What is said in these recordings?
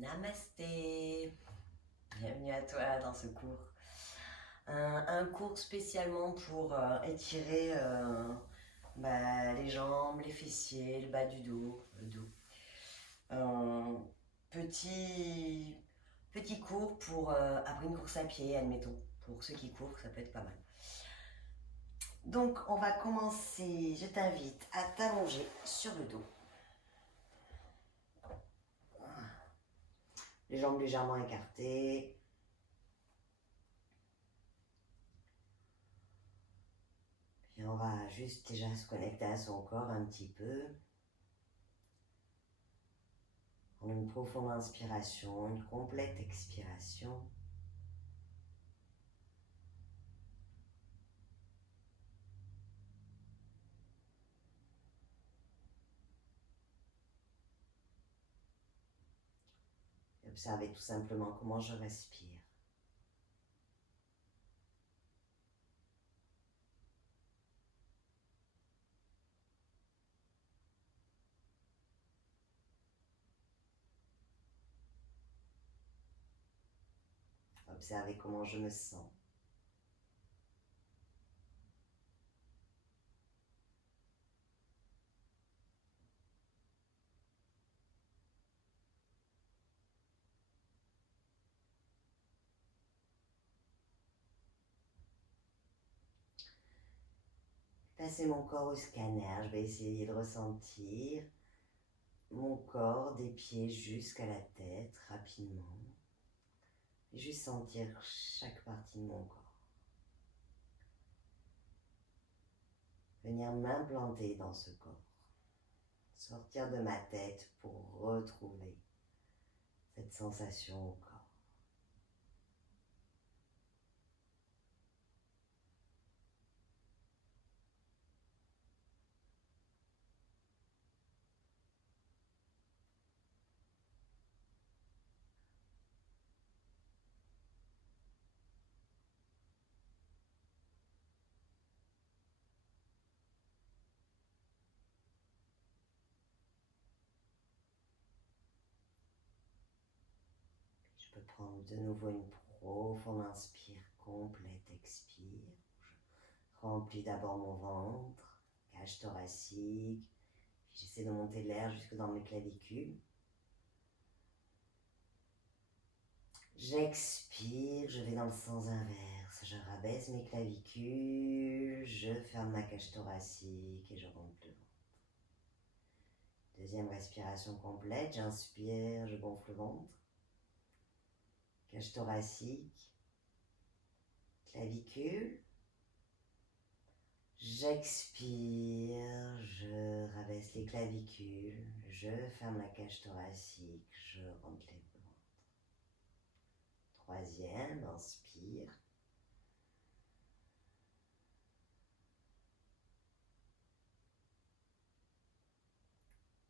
Namasté, bienvenue à toi dans ce cours. Un cours spécialement pour étirer les jambes, les fessiers, le bas du dos, le dos. Petit, petit cours pour après une course à pied, admettons. Pour ceux qui courent, ça peut être pas mal. Donc on va commencer, je t'invite à t'allonger sur le dos. Les jambes légèrement écartées. Puis on va juste déjà se connecter à son corps un petit peu. Prendre une profonde inspiration, une complète expiration. Et observez tout simplement comment je respire. Observez comment je me sens. Passez mon corps au scanner. Je vais essayer de ressentir mon corps des pieds jusqu'à la tête rapidement. Et juste sentir chaque partie de mon corps. Venir m'implanter dans ce corps. Sortir de ma tête pour retrouver cette sensation au corps. Je peux prendre de nouveau une profonde inspire, complète expire. Je remplis d'abord mon ventre, cage thoracique. J'essaie de monter l'air jusque dans mes clavicules. J'expire, je vais dans le sens inverse. Je rabaisse mes clavicules, je ferme ma cage thoracique et je gonfle le ventre. Deuxième respiration complète, j'inspire, je gonfle le ventre. Cage thoracique, clavicule. J'expire, je rabaisse les clavicules, je ferme la cage thoracique, je rentre le ventre. Troisième, inspire.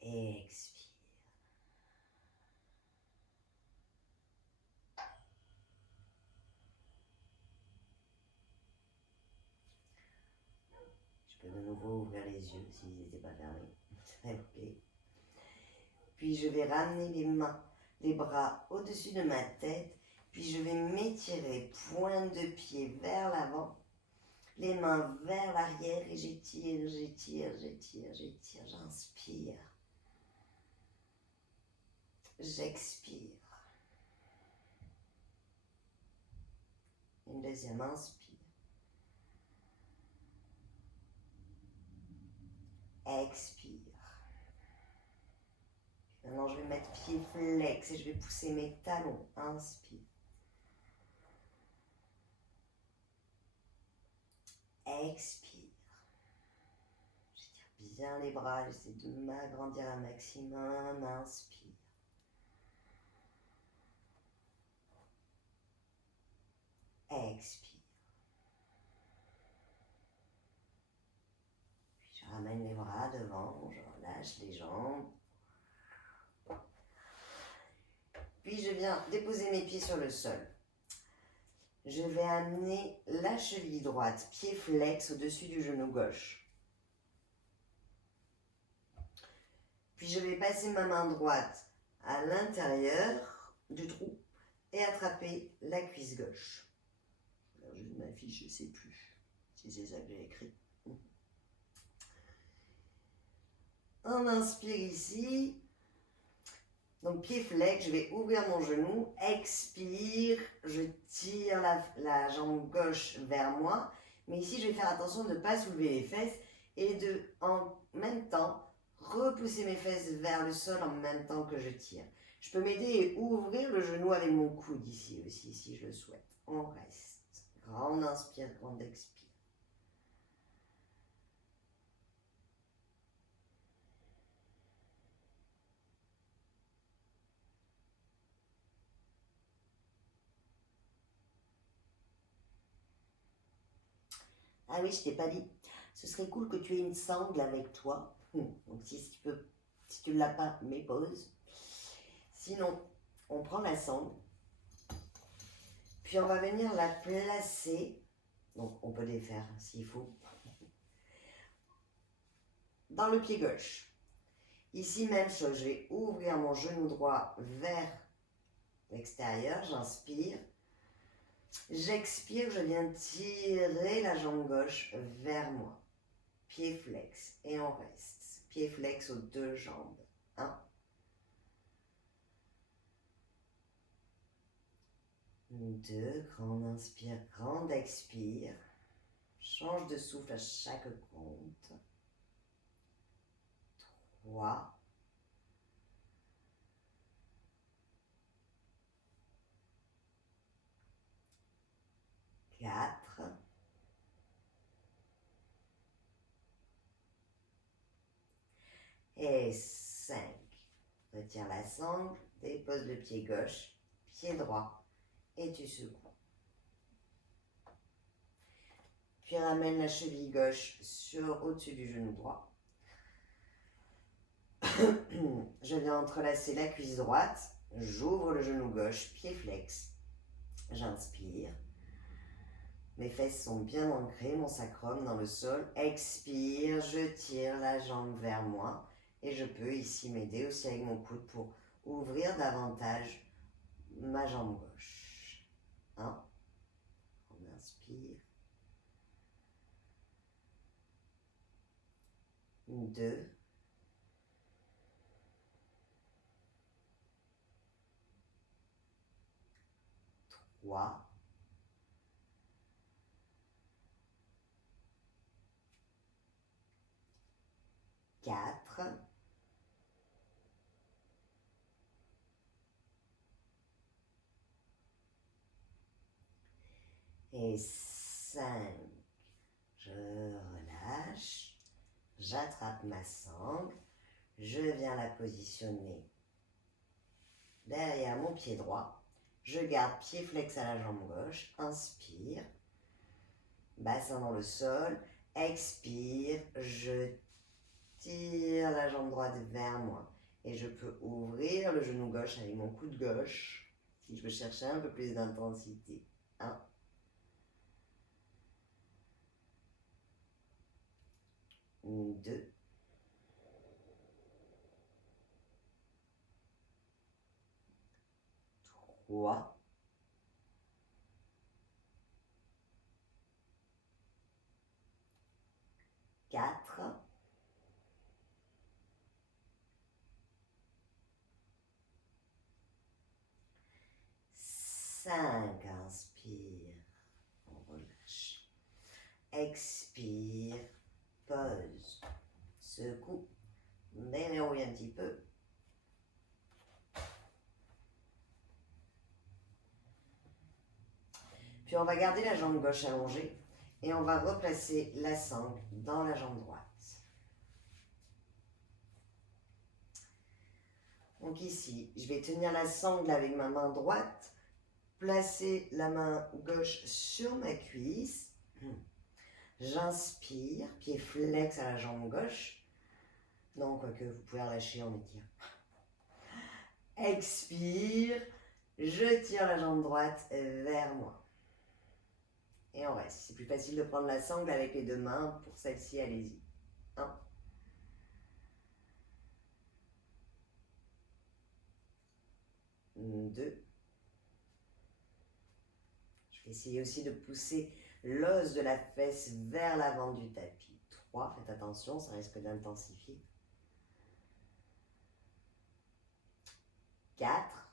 Et expire. Je peux de nouveau ouvrir les yeux s'ils n'étaient pas fermés. Ok. Puis je vais ramener les mains, les bras au-dessus de ma tête. Puis je vais m'étirer, pointe de pied vers l'avant, les mains vers l'arrière et j'étire, j'étire, j'étire, j'étire, j'inspire. J'expire. Une deuxième inspire. Expire. Maintenant, je vais mettre pied flex et je vais pousser mes talons. Inspire. Expire. J'étire bien les bras, j'essaie de m'agrandir un maximum. Inspire. Expire. Puis je ramène les bras devant, je relâche les jambes. Puis je viens déposer mes pieds sur le sol. Je vais amener la cheville droite, pied flex au-dessus du genou gauche. Puis je vais passer ma main droite à l'intérieur du trou et attraper la cuisse gauche. Alors, je m'affiche, je ne sais plus si c'est ça que j'ai écrit. On inspire ici. Donc pied flex, je vais ouvrir mon genou, expire, je tire la jambe gauche vers moi. Mais ici, je vais faire attention de ne pas soulever les fesses et de, en même temps, repousser mes fesses vers le sol en même temps que je tire. Je peux m'aider et ouvrir le genou avec mon coude ici aussi, si je le souhaite. On reste. Grande inspire, grande expire. Ah oui, je t'ai pas dit. Ce serait cool que tu aies une sangle avec toi. Donc si tu ne l'as pas, mets pause. Sinon, on prend la sangle. Puis on va venir la placer. Donc on peut défaire s'il faut. Dans le pied gauche. Ici, même chose, je vais ouvrir mon genou droit vers l'extérieur. J'inspire. J'expire, je viens tirer la jambe gauche vers moi. Pied flex et on reste. Pied flex aux deux jambes. 1. 2, grande inspire, grande expire. Change de souffle à chaque compte. 3. 4. Et 5. Retire la sangle, dépose le pied gauche, pied droit et tu secoues. Puis ramène la cheville gauche au-dessus du genou droit. Je viens entrelacer la cuisse droite, j'ouvre le genou gauche, pied flex. J'inspire. Mes fesses sont bien ancrées, mon sacrum dans le sol. Expire, je tire la jambe vers moi. Et je peux ici m'aider aussi avec mon coude pour ouvrir davantage ma jambe gauche. 1. On inspire. 2. 3. 4. Et 5. Je relâche. J'attrape ma sangle. Je viens la positionner derrière mon pied droit. Je garde pied flex à la jambe gauche. Inspire. Bassin dans le sol. Expire. Je tire la jambe droite vers moi. Et je peux ouvrir le genou gauche avec mon coude gauche. Si je veux chercher un peu plus d'intensité. 1. 2. 3. 4. 5. Inspire. On relâche. Expire. Pause. Secoue. Déverrouille un petit peu. Puis on va garder la jambe gauche allongée et on va replacer la sangle dans la jambe droite. Donc ici, je vais tenir la sangle avec ma main droite, placer la main gauche sur ma cuisse. J'inspire, pied flex à la jambe gauche. Non, quoique vous pouvez relâcher en étirant. Expire, je tire la jambe droite vers moi. Et on reste. C'est plus facile de prendre la sangle avec les deux mains. Pour celle-ci, allez-y. 1. 2. Essayez aussi de pousser l'os de la fesse vers l'avant du tapis. 3, faites attention, ça risque d'intensifier. 4.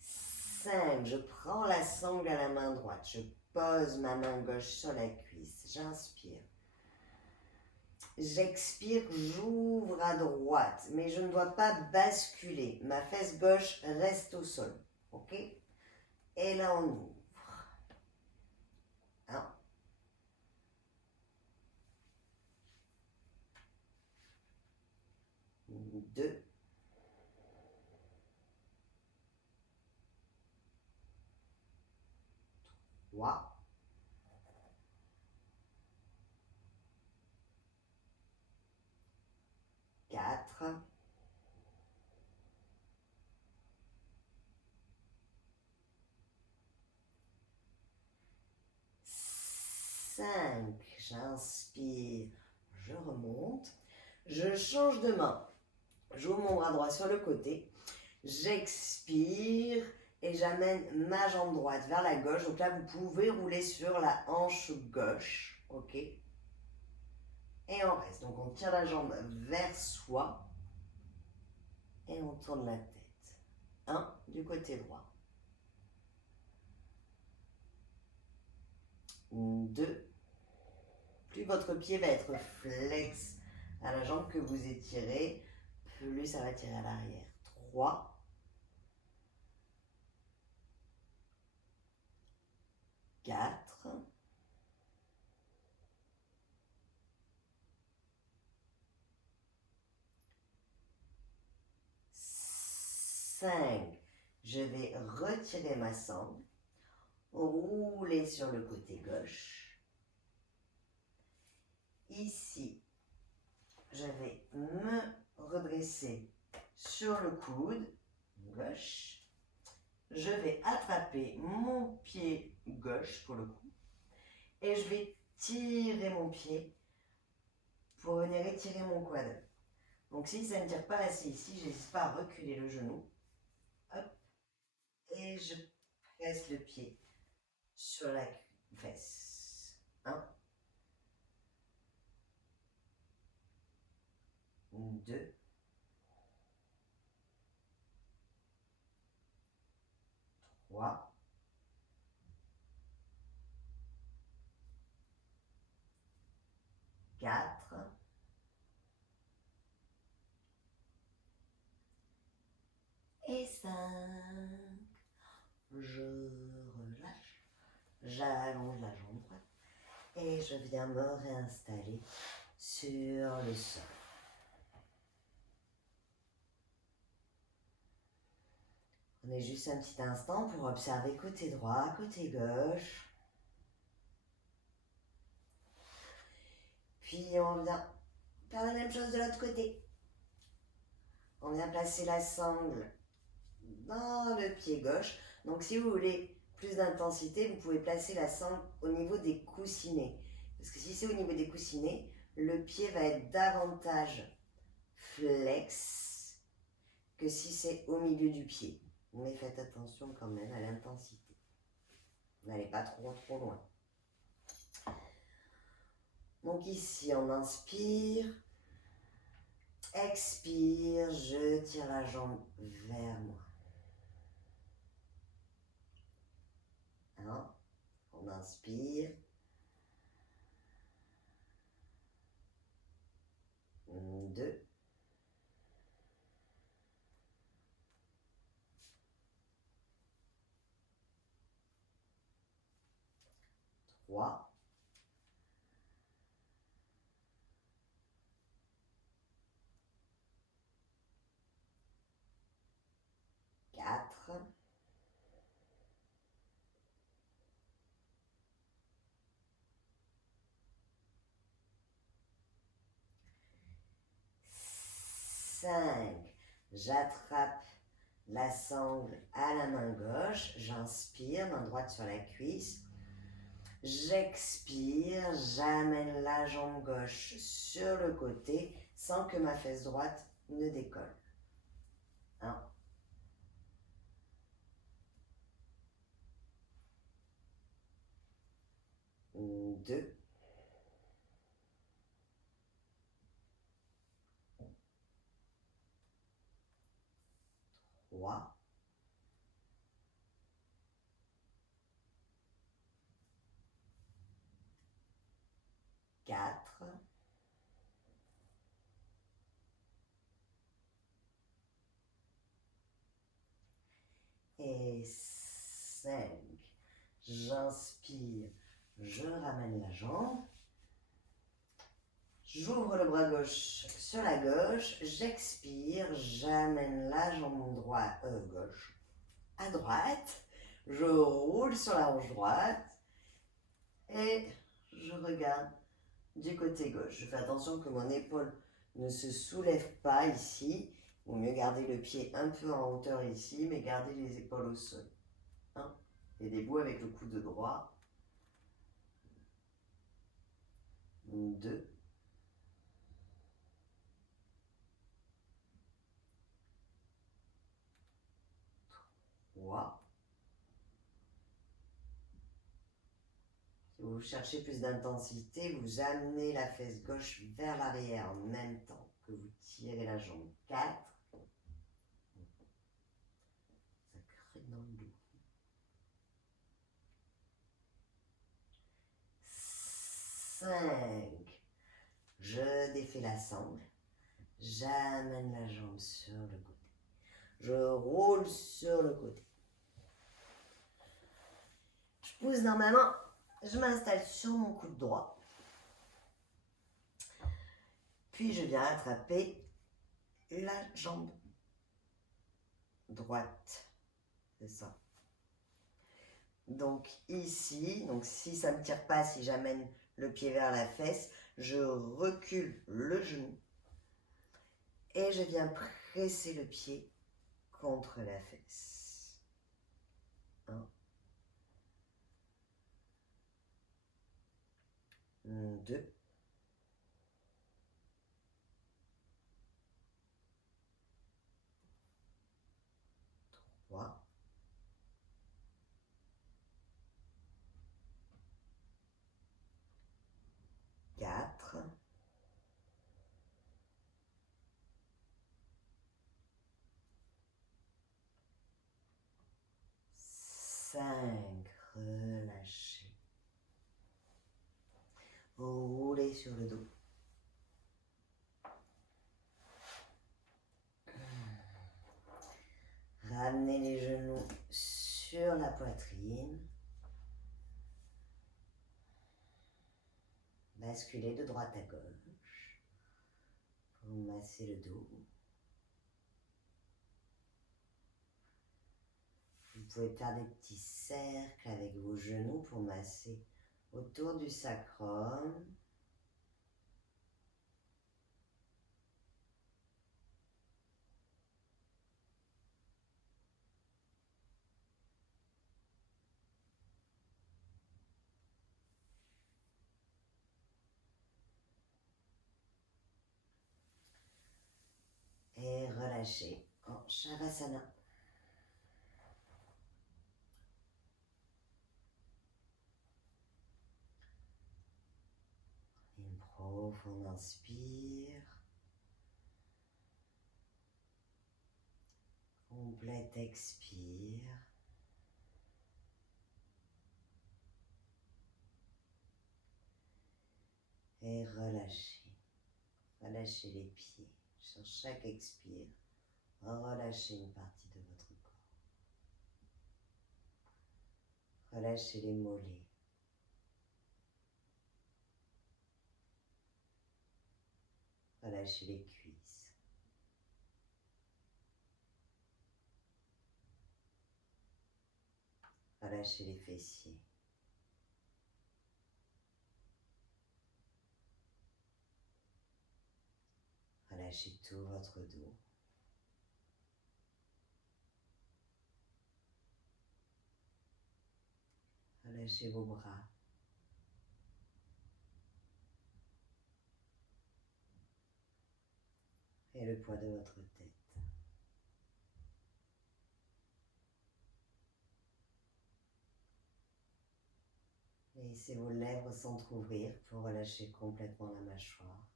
5. Je prends la sangle à la main droite. Je pose ma main gauche sur la cuisse. J'inspire. J'expire, j'ouvre à droite, mais je ne dois pas basculer. Ma fesse gauche reste au sol. Ok? Et là, on ouvre. 1. 2. 3. 4. 5. J'inspire, je remonte. Je change de main. J'ouvre mon bras droit sur le côté. J'expire et j'amène ma jambe droite vers la gauche. Donc là, vous pouvez rouler sur la hanche gauche. Ok? Et on reste. Donc on tire la jambe vers soi. Et on tourne la tête. 1 du côté droit. 2. Plus votre pied va être flex à la jambe que vous étirez, plus ça va tirer à l'arrière. 3. 4. 5. Je vais retirer ma sangle, rouler sur le côté gauche. Ici, je vais me redresser sur le coude gauche. Je vais attraper mon pied gauche pour le coup. Et je vais tirer mon pied pour venir étirer mon quad. Donc si ça ne tire pas assez ici, je n'hésite pas à reculer le genou. Hop. Et je presse le pied sur la fesse. 1. 2. 3. 4. Et 5. Je relâche. J'allonge la jambe droite. Et je viens me réinstaller sur le sol. Prenez juste un petit instant pour observer côté droit, côté gauche. Puis on vient faire la même chose de l'autre côté. On vient placer la sangle dans le pied gauche. Donc si vous voulez plus d'intensité, vous pouvez placer la sangle au niveau des coussinets. Parce que si c'est au niveau des coussinets, le pied va être davantage flex que si c'est au milieu du pied. Mais faites attention quand même à l'intensité. N'allez pas trop loin. Donc ici, on inspire. Expire, je tire la jambe vers moi. 1. On inspire. 2. 3. 4. 5. J'attrape la sangle à la main gauche. J'inspire, main droite sur la cuisse. J'expire, j'amène la jambe gauche sur le côté sans que ma fesse droite ne décolle. 1, 2, 3, 4, et 5. J'inspire, je ramène la jambe. J'ouvre le bras gauche sur la gauche, j'expire, j'amène la jambe gauche à droite, je roule sur la hanche droite et je regarde du côté gauche. Je fais attention que mon épaule ne se soulève pas ici. Il vaut mieux garder le pied un peu en hauteur ici, mais garder les épaules au sol. Et debout avec le coude droit. 2. 3. Si vous cherchez plus d'intensité, vous amenez la fesse gauche vers l'arrière en même temps que vous tirez la jambe. 4. Ça crée dans le dos. 5. Je défais la sangle. J'amène la jambe sur le côté. Je roule sur le côté. Je pousse dans ma main. Je m'installe sur mon coude droit. Puis je viens attraper la jambe droite. C'est ça. Donc ici, donc si ça ne me tire pas, si j'amène le pied vers la fesse, je recule le genou et je viens presser le pied contre la fesse. 1, 2, 3, 4, 5. Relâchez. Roulez sur le dos. Ramenez les genoux sur la poitrine. Basculez de droite à gauche pour masser le dos. Vous pouvez faire des petits cercles avec vos genoux pour masser autour du sacrum. Et relâchez en Shavasana. Une profonde inspire. Complète expire. Et relâchez. Relâchez les pieds. Sur chaque expire, relâchez une partie de votre corps. Relâchez les mollets. Relâchez les cuisses. Relâchez les fessiers. Relâchez tout votre dos. Relâchez vos bras. Et le poids de votre tête. Laissez vos lèvres s'entrouvrir pour relâcher complètement la mâchoire.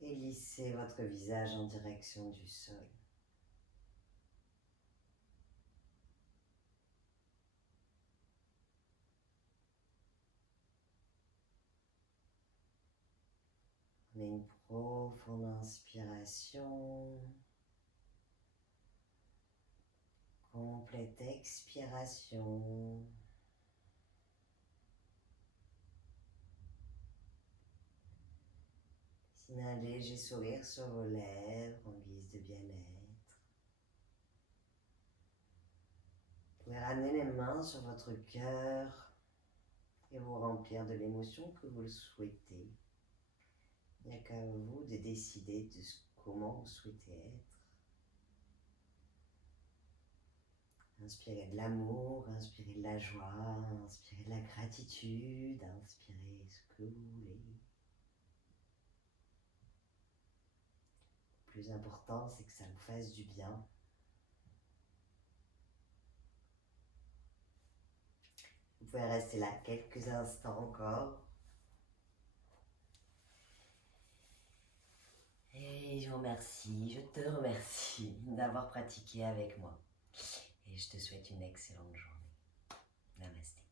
Et lissez votre visage en direction du sol. Prenez une profonde inspiration. Complète expiration. Sinon, un léger sourire sur vos lèvres en guise de bien-être. Vous pouvez ramener les mains sur votre cœur et vous remplir de l'émotion que vous le souhaitez. Il n'y a qu'à vous de décider de comment vous souhaitez être. Inspirez de l'amour, inspirez de la joie, inspirez de la gratitude, inspirez ce que vous voulez. Le plus important, c'est que ça vous fasse du bien. Vous pouvez rester là quelques instants encore. Et je vous remercie, je te remercie d'avoir pratiqué avec moi. Et je te souhaite une excellente journée. Namasté.